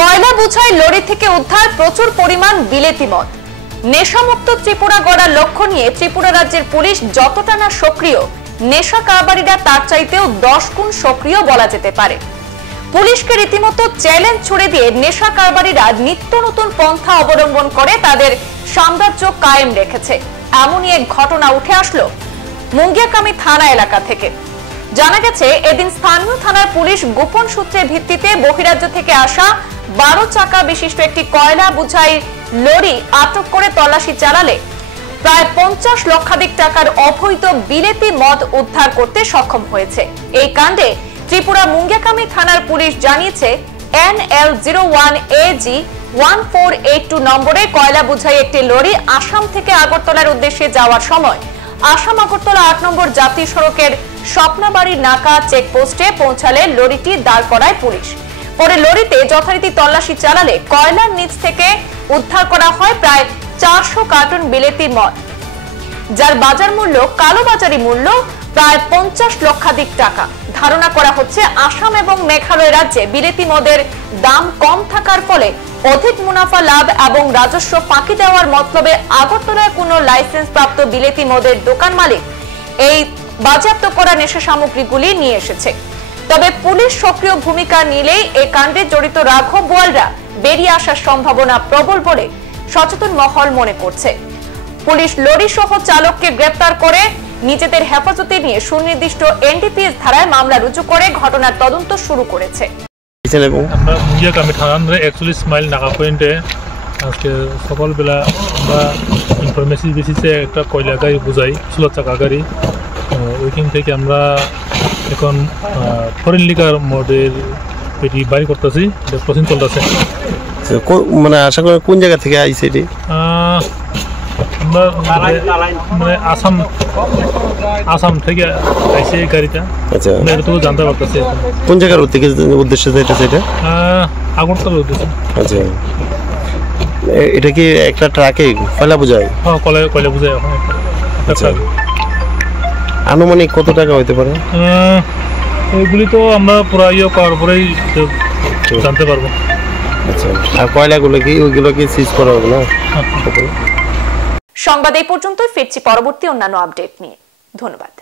কয়লা বোঝাই লরি থেকে উদ্ধার প্রচুর পরিমাণ বিলেতি মদ। নেশামুক্ত ত্রিপুরা গড়ার লক্ষ্য নিয়ে ত্রিপুরা রাজ্যের পুলিশ যতটা না সক্রিয়, নেশা কারবারিরা তার চাইতেও 10 গুণ সক্রিয় বলা যেতে পারে। পুলিশকে রীতিমতো চ্যালেঞ্জ ছুড়ে দিয়ে নেশা কারবারিরা নিত্য নতুন পন্থা অবলম্বন করে তাদের সাম্রাজ্য কায়েম রেখেছে। এমনই এক ঘটনা উঠে আসলো মুঙ্গিয়াকামি থানা এলাকা থেকে। জানা গেছে, এদিন স্থানীয় থানার পুলিশ গোপন সূত্রের ভিত্তিতে বহিরাজ্য থেকে আসা 12 চাকা বিশিষ্ট একটি কয়লা বোঝাই লরি আটক করে তল্লাশি চালালে প্রায় 50 লক্ষাধিক টাকার অবৈধ বিলেতি মদ উদ্ধার করতে সক্ষম হয়েছে। এই কাণ্ডে ত্রিপুরা মুঙ্গিয়াকামি থানার পুলিশ জানিয়েছে, NL01AG 1482 নম্বরে কয়লা বোঝাই একটি লরি আসাম থেকে আগরতলার উদ্দেশ্যে যাওয়ার সময় আসাম আগরতলা 8 নম্বর জাতীয় সড়কের স্বপ্নাবাড়ি নাকা চেকপোস্টে পৌঁছালে লরিটি দাঁড় করায় পুলিশ। পরে লরিতে যথারীতি তল্লাশি চালালে কয়লার নিচ থেকে উদ্ধার করা হয় প্রায় 400 কার্টন বিলেতি মদ, যার বাজার মূল্য কালোবাজারি মূল্য প্রায় 50 লক্ষাধিক টাকা। ধারণা করা হচ্ছে, আসাম এবং মেঘালয় রাজ্যে বিলেতি মদের দাম কম থাকার ফলে অধিক মুনাফা লাভ এবং রাজস্ব ফাঁকি দেওয়ার মতলবে আগরতলায় কোনো লাইসেন্স প্রাপ্ত বিলেতি মদের দোকান মালিক এই বাজেয়াপ্ত করা নেশা সামগ্রীগুলি নিয়ে এসেছে। তবে পুলিশ সক্রিয় ভূমিকা নিলেই এই কাণ্ডে জড়িত রাঘব বোয়ালরা বেরিয়ে আসার সম্ভাবনা প্রবল বলে সচেতন মহল মনে করছে। পুলিশ লরি সহ চালককে গ্রেপ্তার করে নিজেদের হেফাজতে নিয়ে সুনির্দিষ্ট NDPS ধারায় মামলা রুজু করে ঘটনার তদন্ত শুরু করেছে। আমরা মুঙ্গিয়াকামি থানার 41 মাইল নাকা পয়েন্টে আজকে সকালবেলা আমরা ইনফরমেশন বেসিসে একটা কয়লা গাড়ি বোঝাই 16 চাকা গাড়ি, ওইখান থেকে আমরা এখন ফরেন লিকার মদের এটি বাড়ি করতেছি, প্রসেসিং চলতেছে। মানে আশা করি কোন জায়গা থেকে আইছে এটি? আমরা মানে আসাম থেকে আইছে এই গাড়িটা। আচ্ছা, এটা তো জানতে পারতেছি। কোন জায়গার উদ্দেশ্যে যাইতেছে এটা? আগরতলার উদ্দেশ্যে। আচ্ছা, এটা কি একটা ট্রাকে কয়লা বোঝায়? হ্যাঁ, কয়লা বোঝায়। আচ্ছা, আনুমানিক কত টাকা হইতে পারে? এগুলি তো আমরা পুরো করার পরেই জানতে পারবো। আচ্ছা, আর কয়লাগুলো কি ওইগুলো কি সিজ করা হবে না? সংবাদ এই পর্যন্তই, ফিরছি পরবর্তী অন্যান্য আপডেট নিয়ে। ধন্যবাদ।